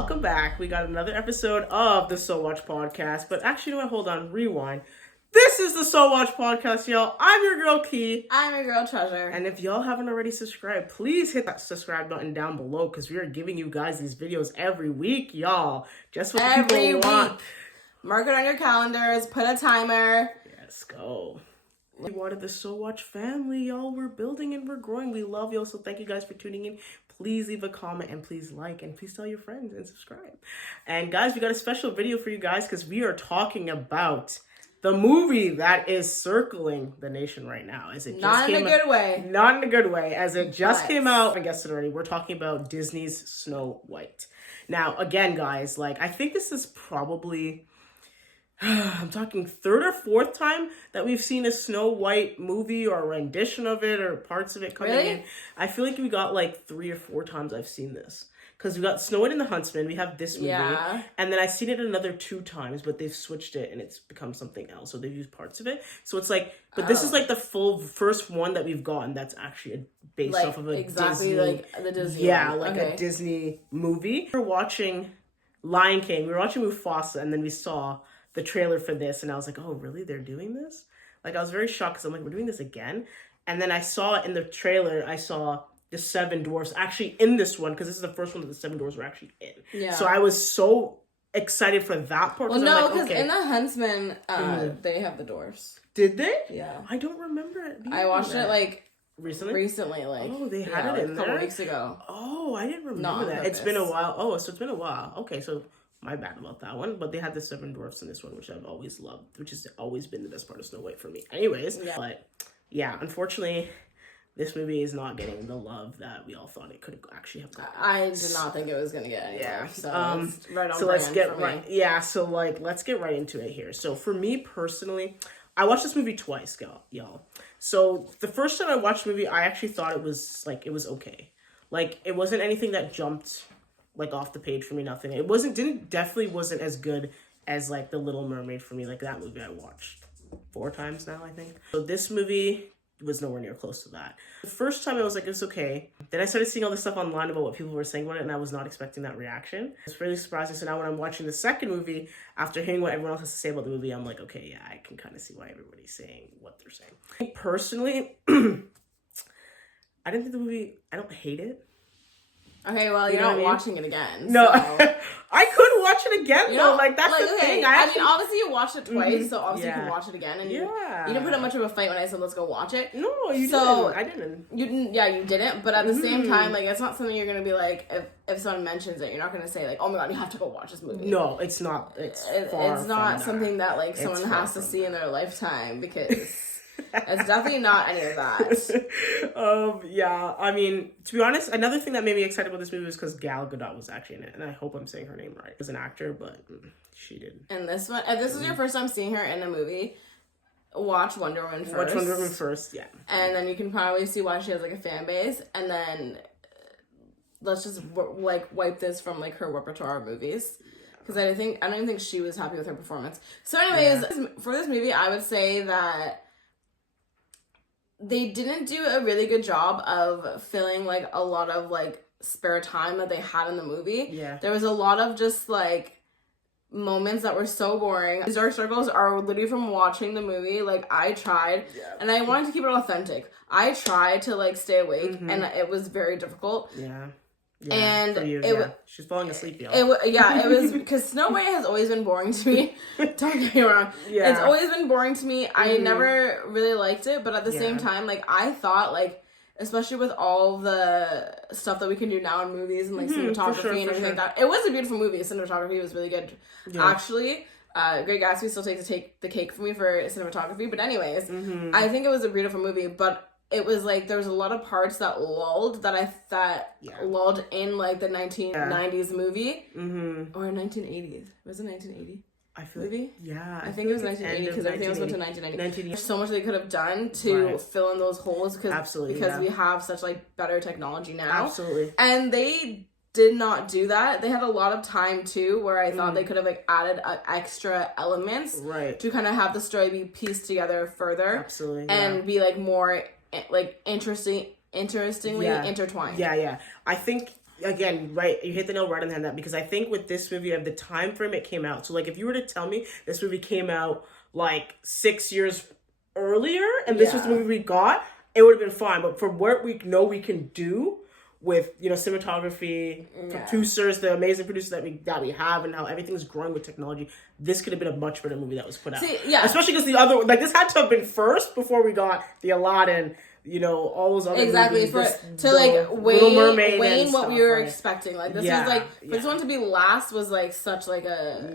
welcome back. We got another episode of the SoWatchPodcast, but actually, you know what? Hold on, rewind. This is the SoWatchPodcast, y'all. I'm your girl, Key. I'm your girl, Treasure. And if y'all haven't already subscribed, please hit that subscribe button down below, because we are giving you guys these videos every week, y'all. Just what the people want. Mark it on your calendars, put a timer. Let's go. We wanted the SoWatch family, y'all. We're building and we're growing. We love y'all, so thank you guys for tuning in. Please leave a comment and please like and please tell your friends and subscribe. And guys, we got a special video for you guys because we are talking about the movie that is circling the nation right now. As it just Not in a good way. Not in a good way. As it just came out, I guessed it already. We're talking about Disney's Snow White. Now, again, guys, I think this is probably... I'm talking third or fourth time that we've seen a Snow White movie or a rendition of it or parts of it coming in. I feel like we got 3 or 4 times I've seen this. Because we got Snow White and the Huntsman, we have this movie, and then I've seen it another 2 times, but they've switched it and it's become something else. So they've used parts of it. So it's but this is the full first one that we've gotten that's actually based off of a Disney. The Disney one. A Disney movie. We were watching Lion King, we were watching Mufasa, and then we saw the trailer for this, and I was like, oh, really? They're doing this? I was very shocked, because I'm like, we're doing this again? And then I saw in the trailer, I saw the 7 Dwarfs actually in this one, because this is the first one that the 7 Dwarfs were actually in. Yeah. So I was so excited for that part. Well, no, because in the Huntsman, they have the dwarfs. Did they? Yeah. I don't remember it. I watched it, recently, oh, they had it in there? a couple weeks ago. Oh, I didn't remember that. It's been a while. Oh, so it's been a while. Okay, so... my bad about that one, but they had the 7 Dwarfs in this one, which I've always loved, which has always been the best part of Snow White for me. Anyways, but yeah, unfortunately, this movie is not getting the love that we all thought it could actually have gotten. I did not think it was gonna get any love, so it's right on so brand let's get for me. right. Yeah, so let's get right into it here. So for me personally, I watched this movie twice, y'all. So the first time I watched the movie, I actually thought it was it was okay. It wasn't anything that jumped off the page for me, nothing. It definitely wasn't as good as The Little Mermaid for me. That movie I watched 4 times now, I think. So this movie was nowhere near close to that. The first time I was it's okay. Then I started seeing all this stuff online about what people were saying about it, and I was not expecting that reaction. It's really surprising. So now when I'm watching the second movie, after hearing what everyone else has to say about the movie, I'm like, okay, yeah, I can kind of see why everybody's saying what they're saying. Personally, I didn't think the movie, I don't hate it. Okay, well, you're not watching it again. No, so. I could watch it again, though. That's the thing. I mean, obviously you watched it twice, so obviously you can watch it again. And you didn't put up much of a fight when I said, let's go watch it. No, you didn't. I didn't. You didn't, you didn't. But at the same time, it's not something you're going to be if someone mentions it, you're not going to say, oh my God, you have to go watch this movie. No, it's not. It's not something that, someone has to see in their lifetime, because... it's definitely not any of that. Yeah, I mean, to be honest, another thing that made me excited about this movie was because Gal Gadot was actually in it, and I hope I'm saying her name right. As an actor, but she didn't. And this one, if this is your first time seeing her in a movie, watch Wonder Woman first. Watch Wonder Woman first, yeah. And then you can probably see why she has a fan base, and then let's just wipe this from her repertoire of movies. Because I don't even think she was happy with her performance. So anyways, for this movie, I would say that they didn't do a really good job of filling a lot of spare time that they had in the movie. Yeah. There was a lot of just moments that were so boring. These dark circles are literally from watching the movie. I tried and I wanted to keep it authentic. I tried to stay awake and it was very difficult. Yeah. Yeah, and she's falling asleep, y'all. It was because Snow White has always been boring to me. Don't get me wrong. Yeah. It's always been boring to me. I never really liked it, but at the same time, I thought, especially with all the stuff that we can do now in movies and cinematography and everything like that, it was a beautiful movie. Cinematography was really good. Yeah. Actually, Great Gatsby still takes the cake for me for cinematography. But anyways, I think it was a beautiful movie, but it was there was a lot of parts that lulled lulled in the 1990s movie or 1980s. Was it 1980? I feel movie? I think it was 1980 because everything else went to 1990. There's so much they could have done to fill in those holes because we have such better technology now. Absolutely. And they did not do that. They had a lot of time too where I thought they could have added extra elements to kind of have the story be pieced together further. Absolutely. And be more interestingly intertwined. Yeah. I think again, right, you hit the nail right on the head, that because I think with this movie, of the time frame it came out, so like if you were to tell me this movie came out like 6 years earlier and this was the movie we got, it would have been fine. But for what we know we can do with, you know, cinematography, producers, the amazing producers that we have, and how everything's growing with technology, this could have been a much better movie that was put out. Especially because the other, like, this had to have been first before we got the Aladdin, you know, all those other movies. To like wane what we were expecting. Like this was like for this one to be last was like such like a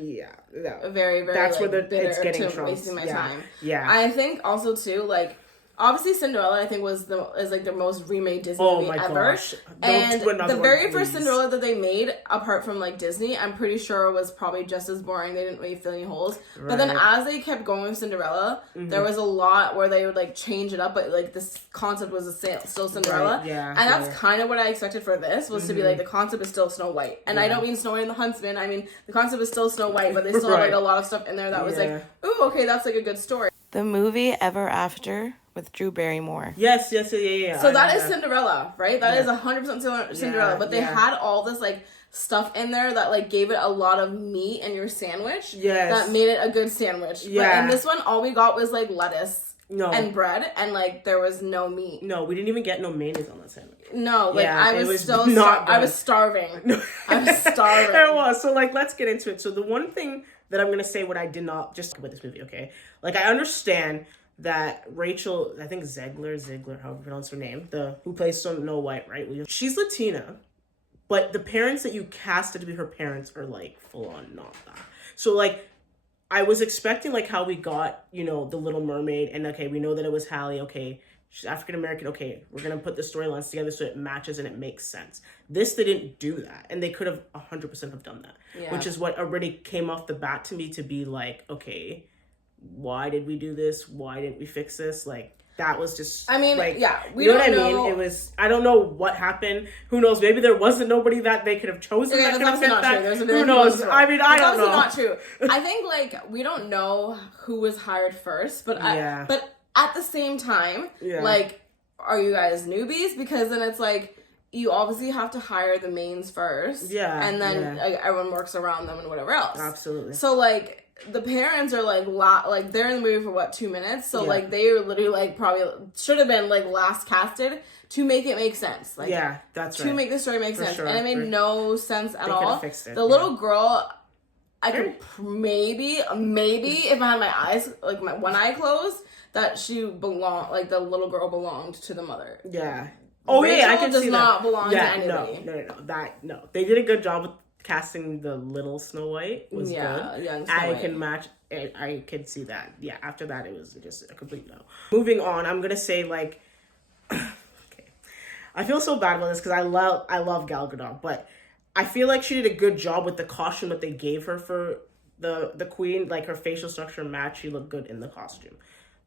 very very that's like, where it's getting to wasting my time. Yeah, I think also too like. Obviously, Cinderella, I think, is like the most remade Disney movie ever. Gosh. And the very first Cinderella that they made, apart from like Disney, I'm pretty sure was probably just as boring. They didn't really fill any holes. Right. But then as they kept going with Cinderella, there was a lot where they would like change it up, but like this concept was still Cinderella. Right. Yeah, and that's kind of what I expected for this, was to be like the concept is still Snow White. And I don't mean Snow White and the Huntsman. I mean the concept is still Snow White, but they still have like a lot of stuff in there that was like, ooh, okay, that's like a good story. The movie Ever After with Drew Barrymore. Yes. So that is Cinderella, right? That is 100% Cinderella. But they had all this like stuff in there that like gave it a lot of meat in your sandwich. Yes. That made it a good sandwich. Yeah. But in this one, all we got was like lettuce and bread, and like there was no meat. No, we didn't even get no mayonnaise on that sandwich. No, like I was still I was starving. I was starving. It was. So like, let's get into it. So the one thing that I'm gonna say, what I did not just with this movie, okay? Like I understand that Rachel, I think Zegler, however you pronounce her name, who plays Snow White, right? She's Latina, but the parents that you casted to be her parents are like full on not that. So like, I was expecting like how we got, you know, the Little Mermaid, and okay, we know that it was Halle, okay, she's African American, okay, we're gonna put the storylines together so it matches and it makes sense. This, they didn't do that, and they could have 100% have done that, which is what already came off the bat to me to be like, okay, why did we do this? Why didn't we fix this? Like, that was just, I mean, like, we you know don't what I know. mean? It was, I don't know what happened. Who knows? Maybe there wasn't nobody that they could have chosen that could have fit that. Who knows? I mean, I don't know. That's not true. I think, like, we don't know who was hired first, but but at the same time, like, are you guys newbies? Because then it's like, you obviously have to hire the mains first. Yeah. And then like, everyone works around them and whatever else. Absolutely. So, like, the parents are like they're in the movie for what, 2 minutes, so like they were literally like probably should have been like last casted to make it make sense, like that's to make the story make sense, sure. and it made no sense at all. It, the little girl, I could maybe if I had my eyes, like my one eye closed, that she belonged, like the little girl belonged to the mother. Oh Rachel I can see that. Does not belong to anybody. No, they did a good job with casting the little Snow White. Was good. Young Snow White. Can match it. I could see that. Yeah, after that it was just a complete no. Moving on, I'm gonna say like okay. I feel so bad about this because I love Gal Gadot, but I feel like she did a good job with the costume that they gave her for the queen, like her facial structure match. She looked good in the costume.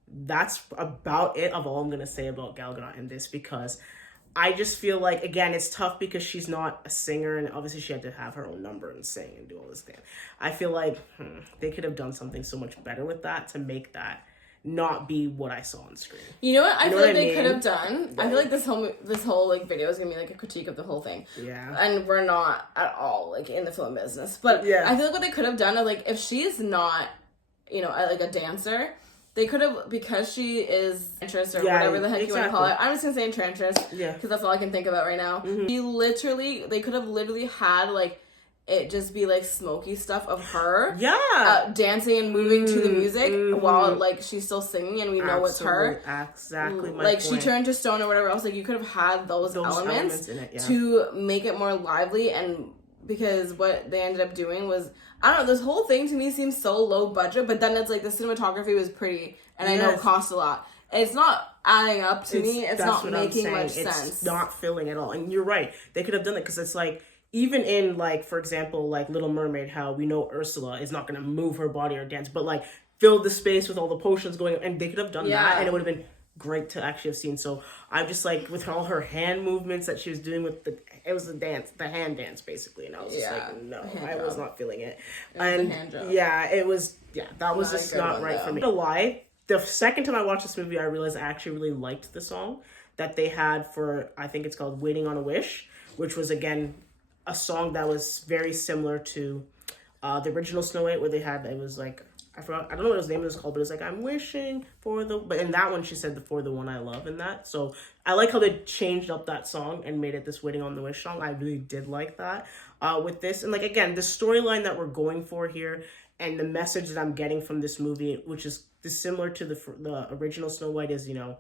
That's about it of all I'm gonna say about Gal Gadot in this, because I just feel like, again, it's tough because she's not a singer, and obviously she had to have her own number and sing and do all this thing. I feel like they could have done something so much better with that to make that not be what I saw on screen. You know what I feel like they could have done? Right. I feel like this whole like video is gonna be like a critique of the whole thing. Yeah. And we're not at all like in the film business, but I feel like what they could have done is like, if she's not, you know, like a dancer, they could have, because she is enchantress or whatever the heck you want to call it. I'm just going to say enchantress. Yeah. Because that's all I can think about right now. Mm-hmm. They could have literally had, like, it just be, like, smoky stuff of her. Yeah. Dancing and moving to the music while, like, she's still singing and we know it's her. Exactly my like, point. she turned to stone or whatever else. Like, you could have had those elements in it, to make it more lively, and because what they ended up doing was, I don't know, this whole thing to me seems so low budget, but then it's like the cinematography was pretty, and I know it cost a lot. It's not adding up to me. It's not making much sense. It's not filling at all. And you're right. They could have done it, because it's like, even in like, for example, like Little Mermaid, how we know Ursula is not going to move her body or dance, but like fill the space with all the potions going, and they could have done that, and it would have been great to actually have seen. So I'm just like, with all her hand movements that she was doing with it was the hand dance basically, and I was just like, no, I was not feeling it. And that was just not right for me. To lie, the second time I watched this movie, I realized I actually really liked the song that they had for, I think it's called Waiting on a Wish, which was again a song that was very similar to the original Snow White, where it was like, I forgot, I don't know what his name was called, but it's like, I'm wishing for the, but in that one she said for the one I love in that. So I like how they changed up that song and made it this Waiting on the Wish song. I really did like that with this. And like, again, the storyline that we're going for here and the message that I'm getting from this movie, which is similar to the original Snow White, is, you know,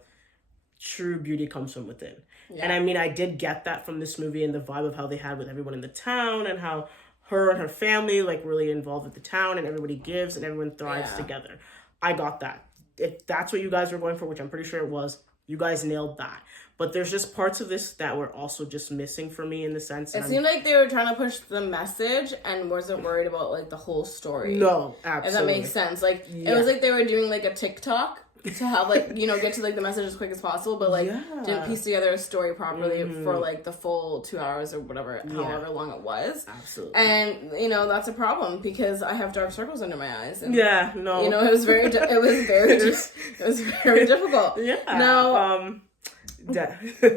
true beauty comes from within. Yeah. And I mean, I did get that from this movie and the vibe of how they had with everyone in the town and how her and her family like really involved with the town and everybody gives and everyone thrives together. I got that. If that's what you guys were going for, which I'm pretty sure it was, you guys nailed that. But there's just parts of this that were also just missing for me in the sense. It seemed like they were trying to push the message and wasn't worried about like the whole story. No, absolutely. If that makes sense. Like it was like they were doing like a TikTok to have like, you know, get to like the message as quick as possible, but like didn't piece together a story properly for like the full 2 hours or whatever, however long it was. Absolutely. And you know, that's a problem because I have dark circles under my eyes. And, no. You know, it was very difficult. Yeah. Now,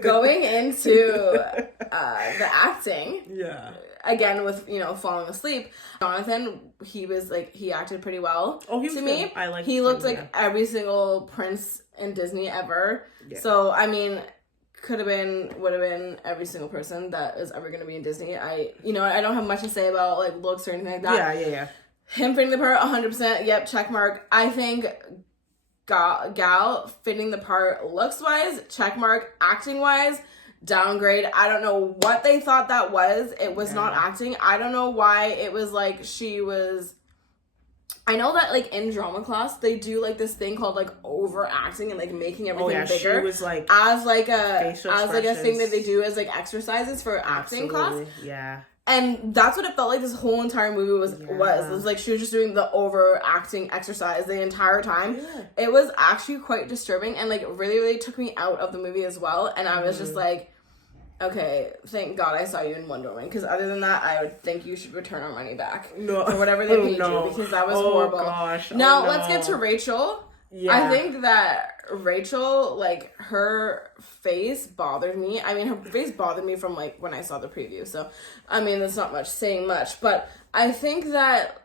going into the acting. Yeah. Again, with, you know, falling asleep, Jonathan, he acted pretty well. Oh, he was to good. me. I like. He looked like every single prince in Disney ever. Yeah. So I mean, would have been every single person that is ever going to be in Disney. I don't have much to say about like looks or anything like that. Yeah. Him fitting the part, 100%. Yep, check mark. I think Gal fitting the part looks wise, check mark. Acting wise, downgrade. I don't know what they thought that was. It was not acting. I don't know why it was like she was. I know that like in drama class they do like this thing called like overacting and like making everything bigger. She was like as like a thing that they do as like exercises for acting class. Yeah. And that's what it felt like this whole entire movie was. It was like she was just doing the overacting exercise the entire time. Yeah. It was actually quite disturbing and like really, really took me out of the movie as well. And I was just like, okay, thank God I saw you in Wonder Woman. Because other than that, I would think you should return our money back. No. For whatever they paid you. Because that was horrible. Gosh. Now, let's get to Rachel. Yeah. I think that Rachel, like, her face bothered me. I mean, her face bothered me from, like, when I saw the preview. So, I mean, that's not saying much. But I think that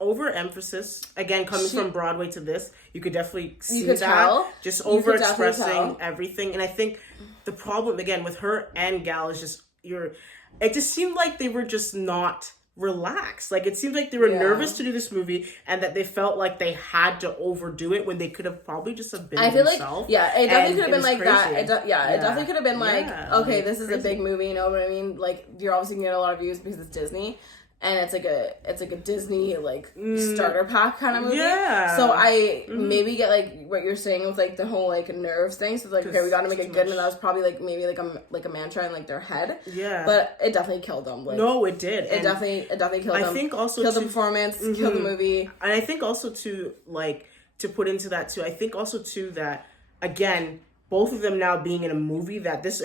overemphasis, again, coming from Broadway to this, you could definitely see that. Tell. Just overexpressing everything. And I think the problem, again, with her and Gal is just, it just seemed like they were just not relaxed. Like, it seemed like they were nervous to do this movie and that they felt like they had to overdo it when they could have probably just have been themselves. Like, it definitely could have been like crazy. That. It definitely could have been like, okay, this is a big movie, you know what I mean? Like, you're obviously gonna get a lot of views because it's Disney. And it's like a Disney like starter pack kind of movie. Yeah. So I maybe get like what you're saying with like the whole like nerves thing. So like, okay, we got to make it good, and that was probably like maybe like a mantra in like their head. Yeah. But it definitely killed them. Like, no, it did. It definitely killed them. I think also killed the performance, killed the movie. And I think also too, like, to put into that too, I think also too that again, both of them now being in a movie that this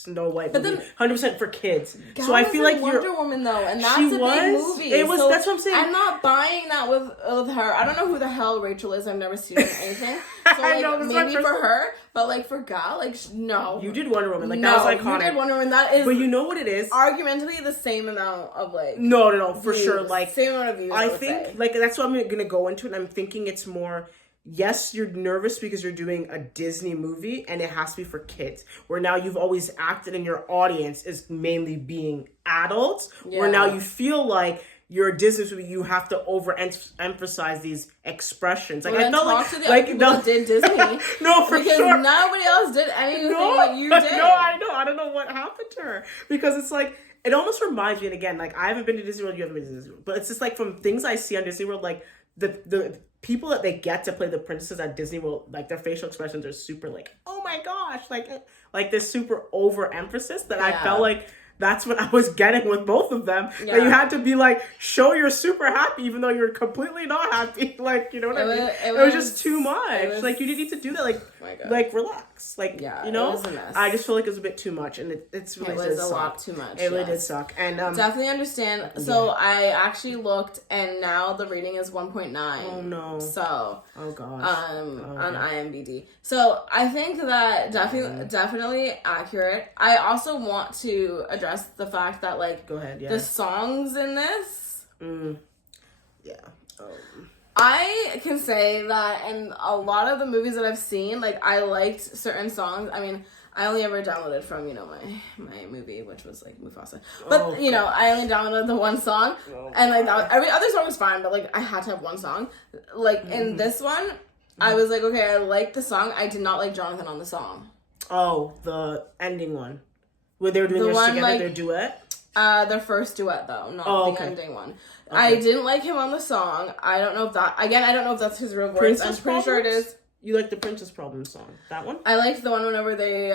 Snow White movie, 100% for kids. So I feel like Wonder Woman though, and that's a big movie. It was. So that's what I'm saying. I'm not buying that with her. I don't know who the hell Rachel is. I've never seen her in anything. So like, I know, maybe for her, but like for Gal, like no. You did Wonder Woman. Like that was iconic. You did Wonder Woman. That is. But you know what it is? Argumentally the same amount of like. No, for views. sure. Like same amount of views. I think like that's what I'm gonna go into, and I'm thinking it's more. Yes, you're nervous because you're doing a Disney movie and it has to be for kids. Where now you've always acted and your audience is mainly being adults. Yeah. Where now you feel like you're a Disney movie, you have to overemphasize these expressions. Like I felt like people that did Disney. No, for because sure. Nobody else did anything like you did. No, I know. I don't know what happened to her because it's like it almost reminds me. And again, like I haven't been to Disney World, you haven't been to Disney World, but it's just like from things I see on Disney World, like the people that they get to play the princesses at Disney World, like their facial expressions are super like, oh my gosh, like this super overemphasis that I felt like that's what I was getting with both of them. Yeah. That you had to be like, show you're super happy even though you're completely not happy. Like, you know what I mean? It was just too much. Like you didn't need to do that. Like my God. Like, relax. Like, yeah, you know? it was a mess. I just feel like it was a bit too much, and it's really it was a lot too much. It really did suck. And definitely understand. So I actually looked, and now the rating is 1.9. Oh no. So oh gosh. On IMDb. So I think that definitely accurate. I also want to address the fact that like go ahead. Yeah. the songs in this. Yeah. I can say that in a lot of the movies that I've seen, like, I liked certain songs. I mean, I only ever downloaded from, you know, my movie, which was, like, Mufasa. But, you know, I only downloaded the one song. And, like, that was, every other song was fine, but, like, I had to have one song. Like, in this one, I was like, okay, I like the song. I did not like Jonathan on the song. Oh, the ending one. Where they were doing theirs together, like, their duet? Their first duet, though, not the ending one. Okay. I didn't like him on the song. I don't know if that... Again, I don't know if that's his real voice. Princess I'm pretty sure it is. You like the Princess Problems song? That one? I liked the one whenever they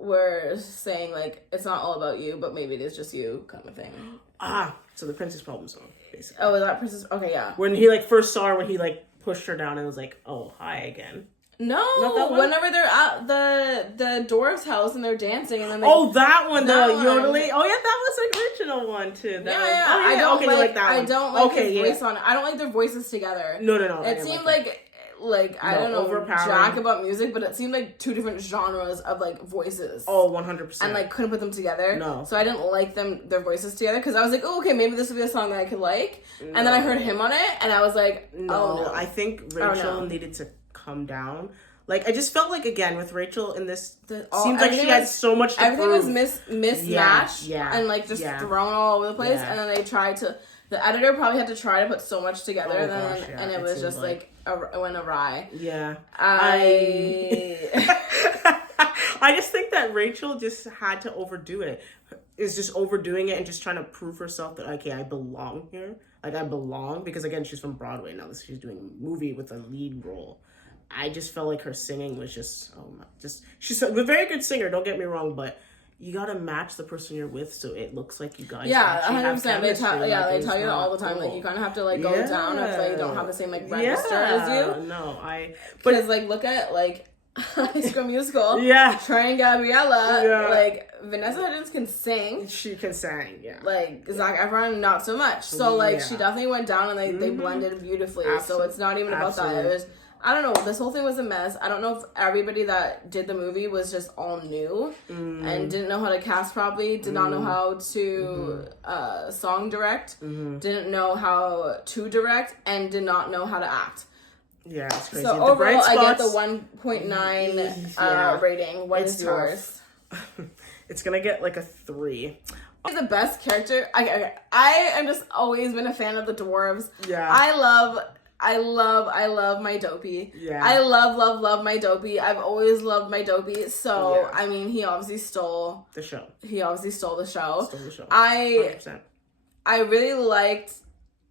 were saying, like, it's not all about you, but maybe it is just you kind of thing. So the Princess Problems song, basically. Oh, is that Princess... Okay, yeah. When he, like, first saw her, when he, like, pushed her down and was like, oh, hi again. No, whenever they're at the dwarf's house and they're dancing and then they... Oh, that one, the yodeling. Oh, yeah, that was an original one, too. I don't like that one. I don't like his voice on it. I don't like their voices together. No. It seemed like I don't know jack about music, but it seemed like two different genres of, like, voices. Oh, 100%. And, like, couldn't put them together. No. So I didn't like their voices together, because I was like, oh, okay, maybe this would be a song that I could like. No. And then I heard him on it, and I was like, no. I think Rachel needed to come down. Like, I just felt like, again, with Rachel in this, seems like she had so much to everything prove. was mismatched and, like, just thrown all over the place. And then they tried to... The editor probably had to try to put so much together, and it was just, like, it went awry. Yeah. I just think that Rachel just had to overdo it. Is just overdoing it and just trying to prove herself that, okay, I belong here. Like, I belong. Because, again, she's from Broadway now. She's doing a movie with a lead role. I just felt like her singing was she's a very good singer, don't get me wrong, but you gotta match the person you're with so it looks like you guys 100%. They tell you that all the time. Cool. Like, you kind of have to, like, go down if they don't have the same, like, register as you. No, because, like, look at, like, High School Musical. Yeah. Troy and Gabriella. Yeah. Like, Vanessa Hudgens can sing. She can sing, yeah. Like, Zac Efron, not so much. So, like, she definitely went down and they blended beautifully. Absolutely. So it's not even about that. It was... I don't know. This whole thing was a mess. I don't know if everybody that did the movie was just all new and didn't know how to cast properly, did not know how to song direct, didn't know how to direct, and did not know how to act. Yeah, it's crazy. So overall, I get the 1.9 rating. What is yours? It's gonna get like a 3. The best character. I am just always been a fan of the dwarves. Yeah. I love my Dopey. Yeah. I love my Dopey. I've always loved my Dopey. So, I mean, he obviously stole... the show. I 100%. I really liked...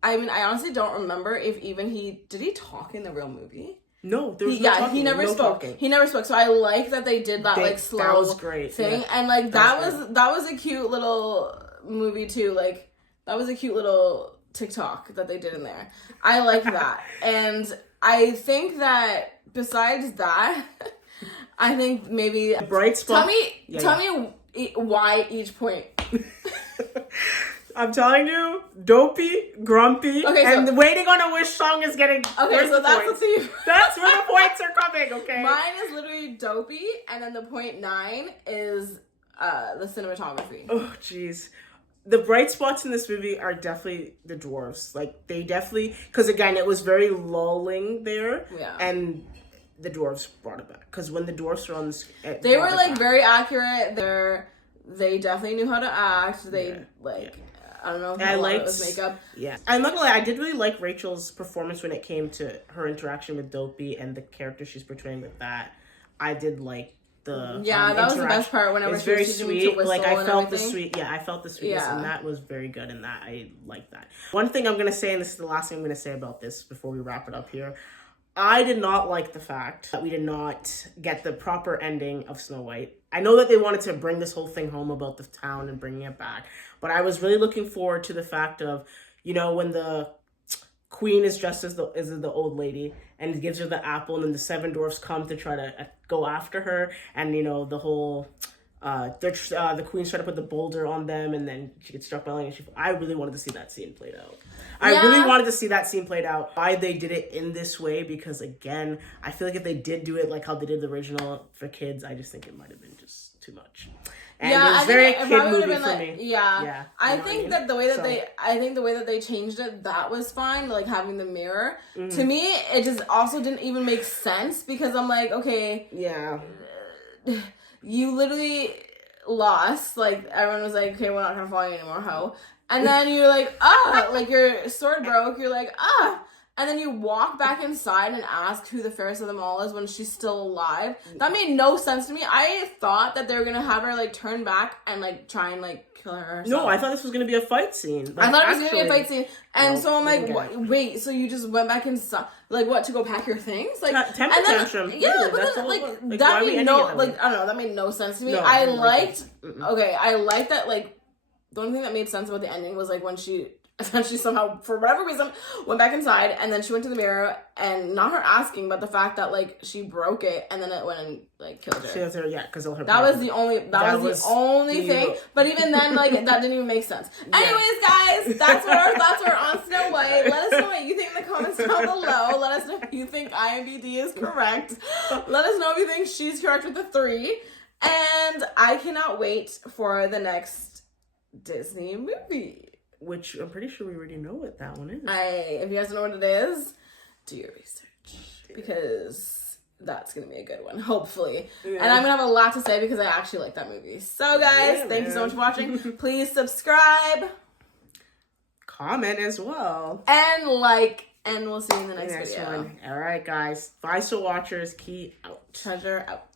I mean, I honestly don't remember if even did he talk in the real movie? No, there was no talking. He never spoke. Talking. He never spoke. So I like that they did that, like, slow that was great. thing. Yeah. And, like, that was a cute little movie, too. Like, that was a cute little... TikTok that they did in there. I like that. And I think that besides that, I think maybe bright spot. Tell me why each point. I'm telling you, Dopey, Grumpy, and Waiting on a Wish song is getting... Okay, so that's the theme. That's where the points are coming, okay? Mine is literally Dopey, and then the 0.9 is the cinematography. Oh, jeez. The bright spots in this movie are definitely the dwarves. Like, they definitely... Because, again, it was very lulling there. Yeah. And the dwarves brought it back. Because when the dwarves were on the screen... They were, like, very accurate. They definitely knew how to act. They, I don't know if it was makeup. Yeah. I'm not gonna lie, I did really like Rachel's performance when it came to her interaction with Dopey and the character she's portraying with that. I did like that was the best part whenever she was sweet. Like, I felt the sweetness, yeah. and that was very good. And that I like that. One thing I'm gonna say, and this is the last thing I'm gonna say about this before we wrap it up here, I did not like the fact that we did not get the proper ending of Snow White. I know that they wanted to bring this whole thing home about the town and bringing it back, but I was really looking forward to the fact of, you know, when the Queen is dressed as the old lady and gives her the apple, and then the 7 dwarfs come to try to go after her, and the whole the Queen's trying to put the boulder on them, and then she gets struck by lightning. I really wanted to see that scene played out. I really wanted to see that scene played out. Why they did it in this way, because again, I feel like if they did do it like how they did the original for kids, I just think it might have been just too much. And it was very a kid movie for me. Yeah. I think that the way that they changed it, that was fine. Like having the mirror. Mm-hmm. To me, it just also didn't even make sense, because I'm like, okay, yeah, you literally lost. Like everyone was like, okay, we're not gonna follow you anymore, ho. And then you're like, like your sword broke. You're like, and then you walk back inside and ask who the fairest of them all is when she's still alive. That made no sense to me. I thought that they were gonna have her like turn back and like try and like kill her herself. No, I thought this was gonna be a fight scene. Like, I thought it was gonna be a fight scene, and so I'm like, wait, so you just went back inside, like what, to go pack your things, like temper tantrum? Yeah, really, but then, like that made no, like I don't know, that made no sense to me. No, I liked that, like the only thing that made sense about the ending was like when she essentially somehow, for whatever reason, went back inside, and then she went to the mirror, and not her asking, but the fact that like she broke it, and then it went and like killed her. She has her, yeah, because that was the only thing. But even then, like that didn't even make sense. Yeah. Anyways, guys, that's what our thoughts were on Snow White. Let us know what you think in the comments down below. Let us know if you think IMDb is correct. Let us know if you think she's correct with the 3. And I cannot wait for the next Disney movie. Which I'm pretty sure we already know what that one is. If you guys don't know what it is, do your research. Because that's going to be a good one, hopefully. Yeah. And I'm going to have a lot to say because I actually like that movie. So guys, thank you so much for watching. Please subscribe. Comment as well. And like. And we'll see you in the next video. One. All right, guys. Bye, SoWatchers. Key out. Treasure out.